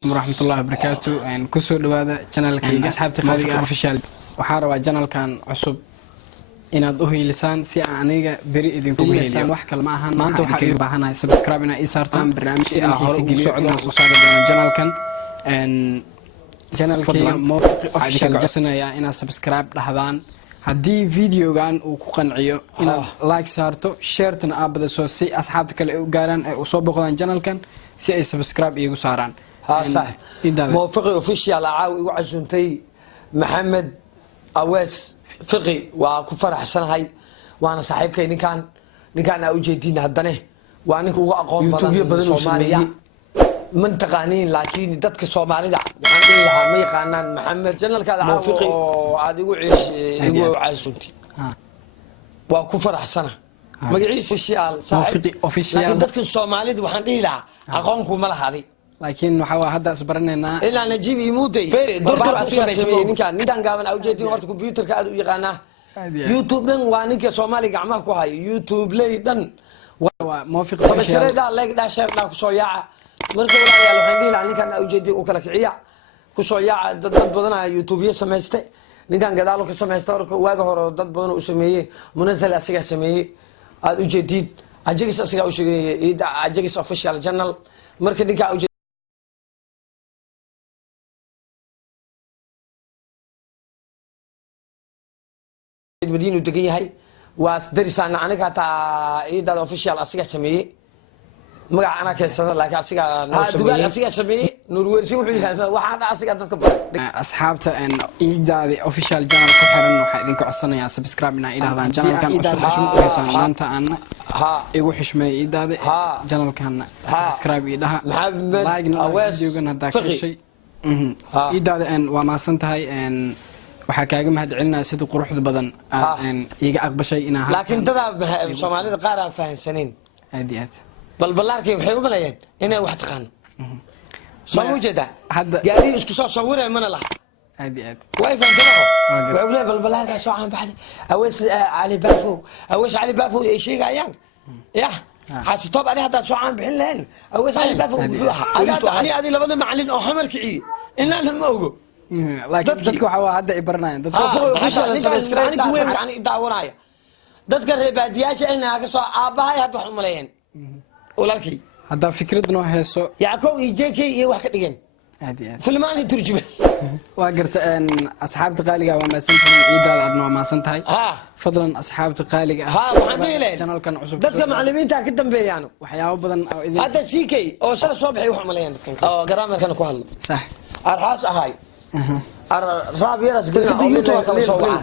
ورحمة الله وبركاته ان كسو دواده channelkayga asxaabta qaaliga official waxaa rabaa channelkan cusub inaad u hiilisaan si aniga bari idinku heeliyo wax kale ma ahan maanta waxa ay baahanahay subscribe ina isartaan barnaamij si aan hore ugu socdo oo saar doona channelkan channelkayga official jasanaya ina subscribe dhahdaan hadii videogan uu ku qanciyo inaad like saarto share-tana aabada soo si asxaabta kale u gaaraan ay u soo boqdaan channelkan si ay subscribe iyagu saaraan صح موفقي اوفيشال عاوي وعزمتي محمد أواس فقي وكفر حسن هاي وانا صاحبكي نكان اوجيدين هدنه وانا كو اقوم بدن سوماليا من تقانين لكن ددك سوماليدا waxaan leeyahay ma yaqaanaan محمد جنرالka موفقي adigu ciish igu cazumti waa ku faraxsana magaciisa موفقي اوفيشال dadka Soomaalida waxaan dhihi lahaa aqoon ku ma lahaday لكن waxaa hadda isbaranayna ilaa najib imuuday doctor asii ninkan gaaban awjeedin horta computerka aad u yaqaana youtube dan waa ninka Soomaali gacmaha ku hayo youtube leedan waa موفق sabashareeda leeg share ku soo yaaca marka walaalayaal waxaan dhihi lahaa ninkan awjeedin u kala kiciya ku soo yaaca dad badan ah youtube sameystay ninkan gadaal ka sameystay waaga hore dad badan u sameeyay munazal asiga sameeyay aad u jeedid ajagis asiga u sheegay ajagis official channel marka ninka مدينة دقيقة هاي واسدرسان أنا كاتا إيدا الأوفيشال أسيقا سميه مقع أنا كيسان لكن أسيقا دوغال أسيقا سميه نورورسي وحيها وحانا أسيقا تتكبر أصحابتا أن إيدا الأوفيشال جانل كحرن وحا إذنكو عصانا يا سبسكرايبنا إلى هذا جانل كان أصول حشم ويسان مانتا أن إيغو حشمي إيدا جانل كان سبسكرايب إيداها محمد أواس فقي إيدا أن وما سنتهاي أن waxa kaaga mahad celinaa sida quruxda badan iiga aqbashay inaa laakiin dada Soomaalida qaar aan fahansaneyn aad balbalaarkay waxay u maleeyeen inay wax taqaan Soomaaliyeed hadda gaari isku soo sawiray mana laha aad way fahansanaa wuxuu leeyahay balbalaarka soo aan baxday awees ali baafo ay sheegayaan ya xasitoob ani hadda soo aan bixin lahayn awees ali baafo wuxuu ahaa ani labada macallin oo xamalkii inaan ma ogo لكن dadku waxa hadda ay baranayaan dadku daawanaya dadka reebaadiyaasha inaa ka soo aabahay hadda wax u maleeyeen walaalkii hadda fikrad noo heeso yaakow JK iyo wax ka dhigan aad filmaani turjuma waa garta asxaabta qaaliga waa maasantahay ciidaada adna waa maasantahay fadlan asxaabta qaaliga waxaan dhiilay channelkan cusub dadka macallimiinta ka dambeeyaan waxyaabo badan oo idin hadda CK oo shala soo baxay wax u maleeyeen dadkan oo garaamarkan ku hadlo صح arhaas ahay الراب يرس قلنا يوتيوب كلا سووا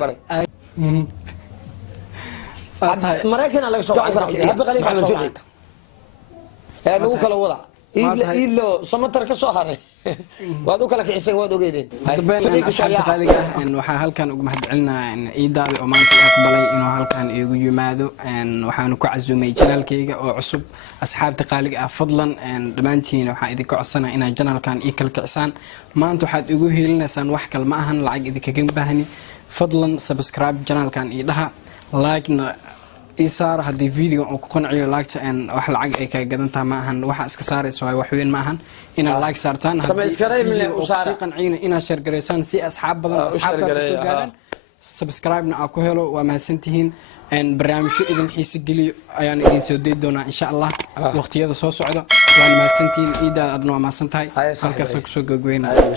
مريكان على سووا هبي قليل عن الفقه هذا هو كلا وضع إلا سمتر كسهرة وهذا كلا كيسين وهذا قيدين دبنا أصحاب تقالية إن وح هالكان وجمهد علنا إن إيدا ومانتي أقبلي إنه هالكان يجمعوا إن وحنو كعزومي جنال كيجا أو عصب أصحاب تقالية فضلا إن دمانتين وح إذا كعصنا إن جنال كان إيكل كعسان ما أنتو حد يجوه لنا سان وحكل معهن لعج إذا كجن بهني فضلا سبسكرايب جنال كان إيدها لايك إيصار هذه فيديو أو قنعي لايك إن واحد العج أي كجدنتها معهن واحد إسكسار سواء وحوين معهن إن اللايك صارتان سبسكرايب من الأسرة قنعينا إن شير جريسان سي أصحاب بدن أصحاب تسوقان سبسكرايبنا أكو هلو وما سنتهين إن برنامج شو إذا حيس جلي يعني إذا سوديت دونا إن شاء الله وقت هذا صوص عدا وأنا ما سنتين إذا أدنى ما سنتهاي هالكسر سوق جوينا